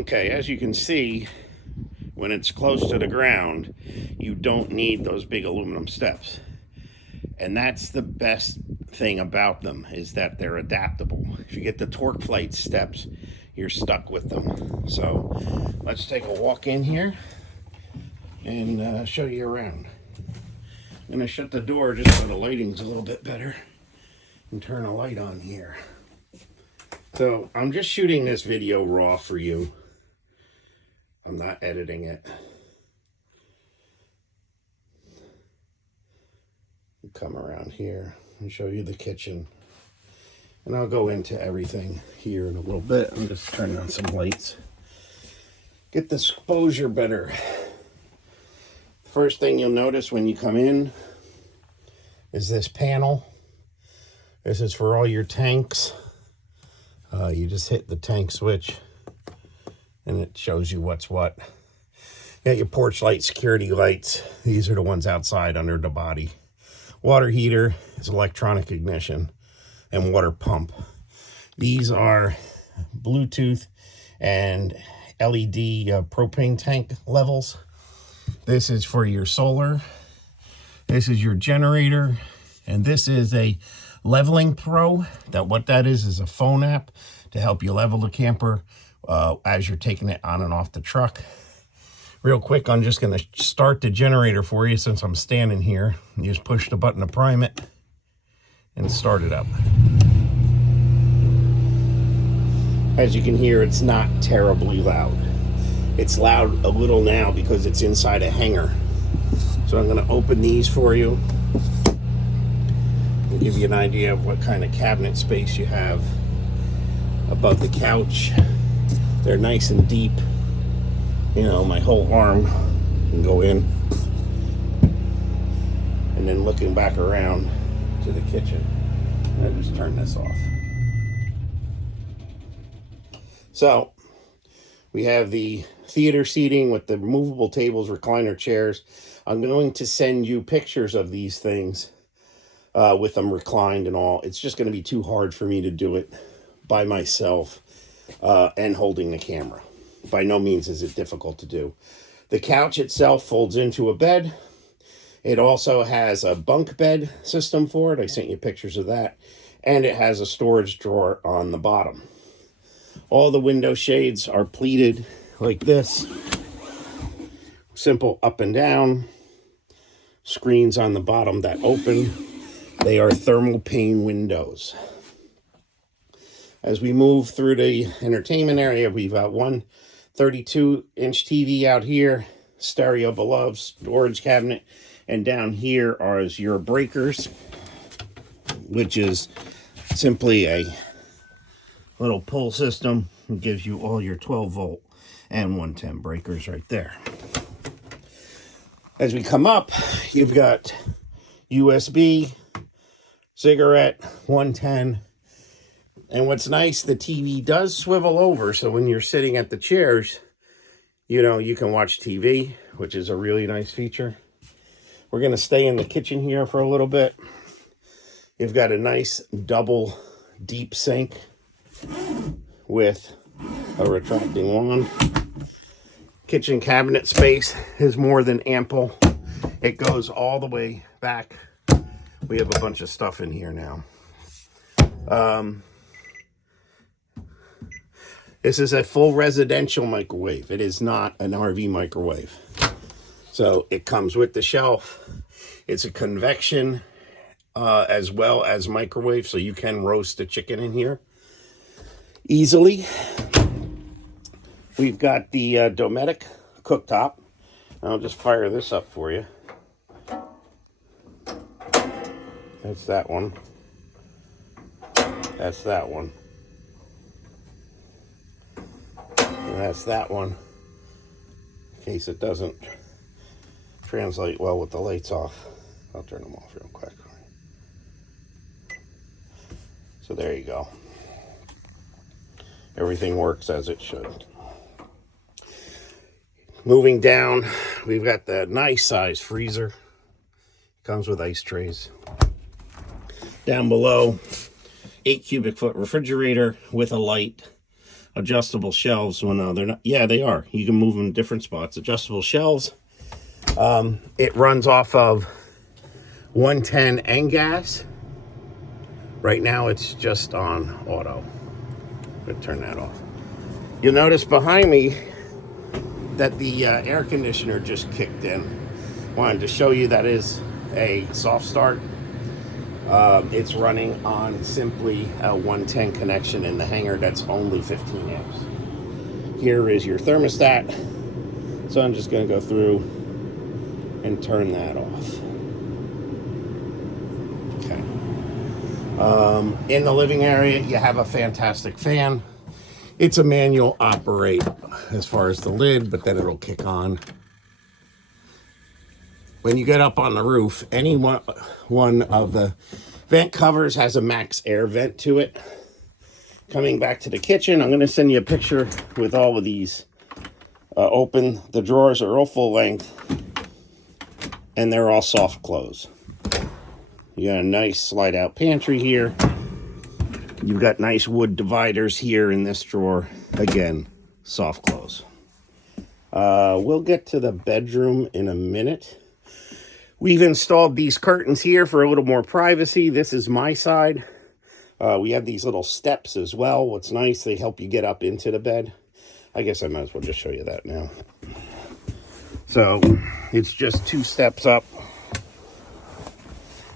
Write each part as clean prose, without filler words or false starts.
Okay, as you can see, when it's close to the ground, you don't need those big aluminum steps. And that's the best thing about them, is that they're adaptable. If you get the torque flight steps, you're stuck with them. So let's take a walk in here and show you around. I'm gonna shut the door just so the lighting's a little bit better and turn a light on here. So I'm just shooting this video raw for you. I'm not editing it. Come around here and show you the kitchen. And I'll go into everything here in a little bit. I'm just turning on some lights. Get the exposure better. The first thing you'll notice when you come in is this panel. This is for all your tanks. You just hit the tank switch and it shows you what's what. You got your porch light, security lights. These are the ones outside under the body. Water heater is electronic ignition, and water pump. These are Bluetooth and LED propane tank levels. This is for your solar. This is your generator, and this is a Leveling Pro. What that is a phone app to help you level the camper as you're taking it on and off the truck. Real quick, I'm just going to start the generator for you since I'm standing here. You just push the button to prime it and start it up. As you can hear, it's not terribly loud. It's loud a little now because it's inside a hangar. So I'm going to open these for you and give you an idea of what kind of cabinet space you have above the couch. They're nice and deep. You know, my whole arm can go in. And then looking back around to the kitchen, I'll just turn this off. So we have the theater seating with the movable tables, recliner chairs. I'm going to send you pictures of these things with them reclined and all. It's just going to be too hard for me to do it by myself and holding the camera. By no means is it difficult to do. The couch itself folds into a bed. It also has a bunk bed system for it. I sent you pictures of that. And it has a storage drawer on the bottom. All the window shades are pleated like this. Simple up and down. Screens on the bottom that open. They are thermal pane windows. As we move through the entertainment area, we've got one 32-inch TV out here, stereo below, storage cabinet, and down here are your breakers, which is simply a little pull system. It gives you all your 12-volt and 110 breakers right there. As we come up, you've got USB, cigarette, 110. And what's nice, the TV does swivel over, so when you're sitting at the chairs, you know, you can watch TV, which is a really nice feature. We're going to stay in the kitchen here for a little bit. You've got a nice double deep sink with a retracting wand. Kitchen cabinet space is more than ample. It goes all the way back. We have a bunch of stuff in here now. This is a full residential microwave. It is not an RV microwave. So it comes with the shelf. It's a convection as well as microwave, so you can roast a chicken in here easily. We've got the Dometic cooktop. I'll just fire this up for you. That's that one. That's that one. And that's that one, in case it doesn't translate well with the lights off. I'll turn them off real quick. So there you go. Everything works as it should. Moving down, we've got the nice size freezer. Comes with ice trays. Down below, 8 cubic foot refrigerator with a light. adjustable shelves. Well, no, they're not. Yeah, they are. You can move them in different spots. Adjustable shelves. It runs off of 110 and gas. Right now it's just on auto. I'm gonna turn that off. You'll notice behind me that the air conditioner just kicked in. Wanted to show you that is a soft start. It's running on simply a 110 connection in the hangar. That's only 15 amps. Here is your thermostat. So I'm just going to go through and turn that off. Okay. In the living area, you have a fantastic fan. It's a manual operate as far as the lid, but then it'll kick on. When you get up on the roof, any one of the vent covers has a max air vent to it. Coming back to the kitchen, I'm going to send you a picture with all of these open. The drawers are all full length, and they're all soft close. You got a nice slide out pantry here. You've got nice wood dividers here in this drawer. Again, soft close. We'll get to the bedroom in a minute. We've installed these curtains here for a little more privacy. This is my side. We have these little steps as well. What's nice, they help you get up into the bed. I guess I might as well just show you that now. So it's just 2 steps up.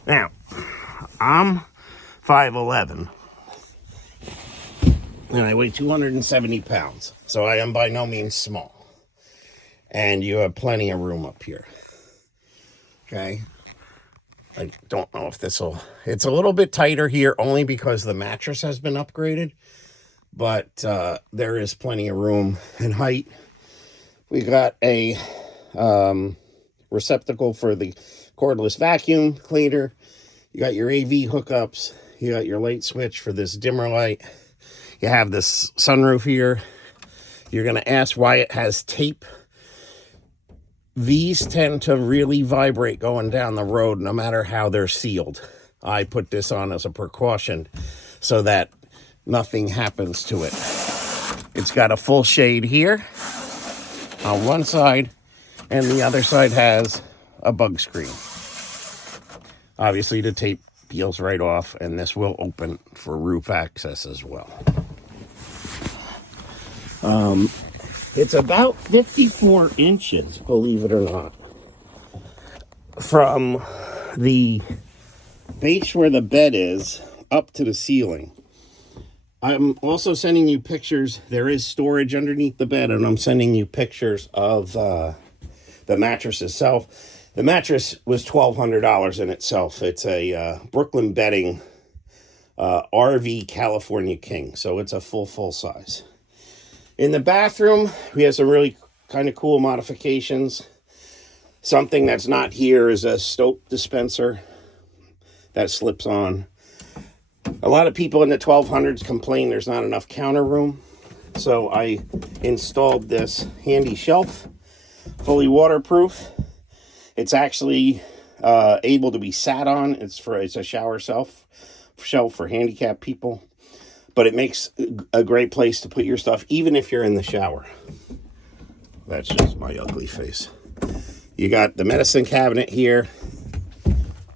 Now, I'm 5'11", and I weigh 270 pounds. So I am by no means small. And you have plenty of room up here. Okay, I don't know if this will, it's a little bit tighter here only because the mattress has been upgraded, but there is plenty of room and height. We got a receptacle for the cordless vacuum cleaner. You got your AV hookups. You got your light switch for this dimmer light. You have this sunroof here. You're going to ask why it has tape. These tend to really vibrate going down the road no matter how they're sealed. I put this on as a precaution so that nothing happens to it. It's got a full shade here on one side, and the other side has a bug screen. Obviously the tape peels right off, and this will open for roof access as well. It's about 54 inches, believe it or not, from the base where the bed is up to the ceiling. I'm also sending you pictures. There is storage underneath the bed, and I'm sending you pictures of the mattress itself. The mattress was $1,200 in itself. It's a Brooklyn Bedding RV California King, so it's a full size. In the bathroom, we have some really kind of cool modifications. Something that's not here is a soap dispenser that slips on. A lot of people in the 1200s complain there's not enough counter room. So I installed this handy shelf, fully waterproof. It's actually able to be sat on. It's a shower shelf for handicapped people. But it makes a great place to put your stuff, even if you're in the shower. That's just my ugly face. You got the medicine cabinet here,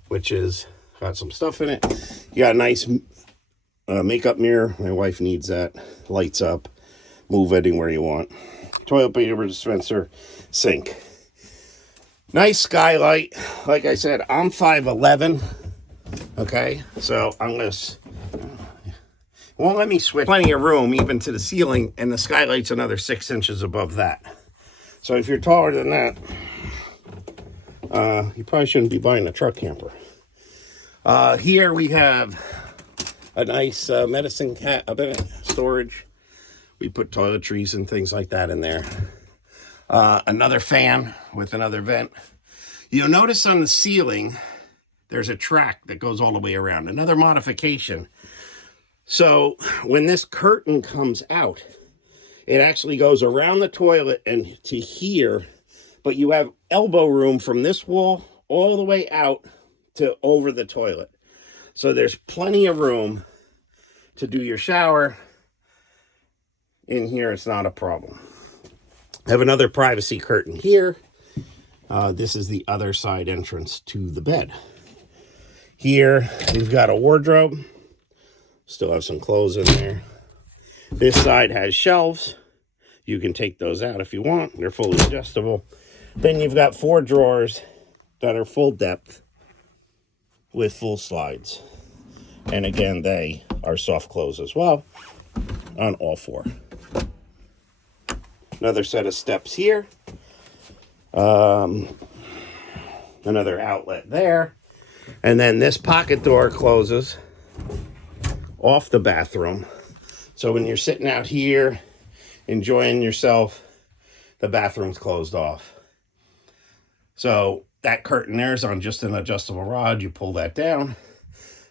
which is got some stuff in it. You got a nice makeup mirror. My wife needs that. Lights up. Move anywhere you want. Toilet paper dispenser. Sink. Nice skylight. Like I said, I'm 5'11". Okay, so I'm going to... won't let me switch. Plenty of room even to the ceiling, and the skylight's another 6 inches above that. So if you're taller than that, you probably shouldn't be buying a truck camper. Here we have a nice medicine cabinet storage. We put toiletries and things like that in there. Another fan with another vent. You'll notice on the ceiling, there's a track that goes all the way around. Another modification. So when this curtain comes out, it actually goes around the toilet and to here, but you have elbow room from this wall all the way out to over the toilet. So there's plenty of room to do your shower, in here, it's not a problem. I have another privacy curtain here. This is the other side entrance to the bed. Here, we've got a wardrobe. Still have some clothes in there. This side has shelves. You can take those out if you want. They're fully adjustable. Then you've got 4 drawers that are full depth with full slides. And again, they are soft close as well on all 4. Another set of steps here. Another outlet there. And then this pocket door closes off the bathroom. So when you're sitting out here enjoying yourself, the bathroom's closed off. So that curtain there is on just an adjustable rod. You pull that down.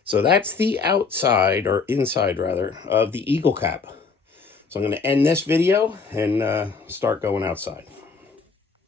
So that's the outside, or inside rather, of the Eagle Cap. So I'm going to end this video and start going outside.